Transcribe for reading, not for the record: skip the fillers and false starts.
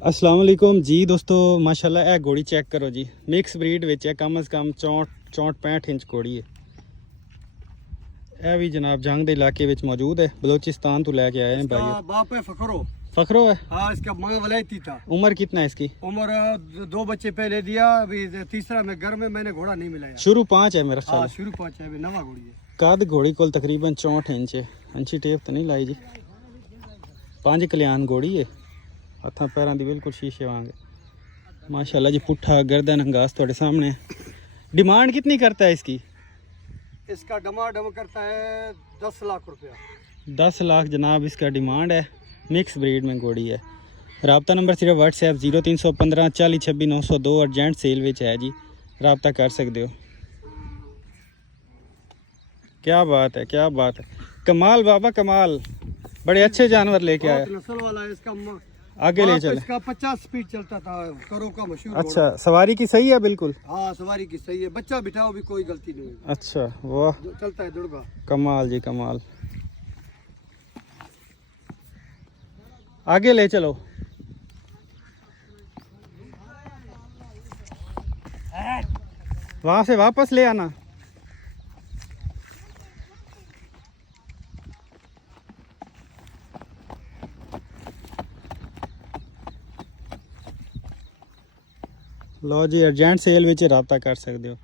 अस्सलाम वालेकुम जी दोस्तों, माशाल्लाह ਇਹ घोड़ी चेक करो जी। मिक्स ब्रीड विच है, कम से कम 64-65 इंच घोड़ी है। ਇਹ भी जनाब जंग के इलाके विच मौजूद है, बलोचिस्तान तो लैके आए हैं भाई। बाप है फकरो। फखरो है। हाँ, इसका माँ वलायती था। उम्र कितना है इसकी? उम्र 2 बच्चे पहले दिया, अभी तीसरा में घर में मैंने घोड़ा नहीं मिलाया। शुरू 5 है मेरा हाँ, ख्याल। शुरू 5 है, अभी नवा घोड़ी है। कद घोड़ी को तकरीबन 64 इंच है। अंशी टेप तो नहीं लाई जी। 5 कल्याण घोड़ी है, हथा पैरों की बिल्कुल शीशे वांग माशाल्लाह जी। पुट्ठा गर्दन अंगास थोड़े सामने। डिमांड कितनी करता है इसकी? इसका डमाडम करता है 10 लाख रुपया। 10 लाख जनाब इसका डिमांड है। मिक्स ब्रीड में घोड़ी है। रबता नंबर सिर्फ व्हाट्सएप 0315 40 26 902 अर्जेंट सेल विच है जी, रबता कर सकते हो। क्या बात है, क्या बात है। कमाल बाबा कमाल, बड़े अच्छे जानवर लेके आए। नस्ल वाला है इसका। आगे ले चले। इसका 50 स्पीड चलता था, करो का मशहूर। अच्छा, सवारी की सही है बिल्कुल। हाँ, सवारी की सही है, बच्चा बिठाओ भी कोई गलती नहीं। अच्छा वाह, चलता है दुर्गा। कमाल जी कमाल। आगे ले चलो। वहां से वापस ले आना। लो जी, अर्जेंट सेल विच रबता कर सकते हो।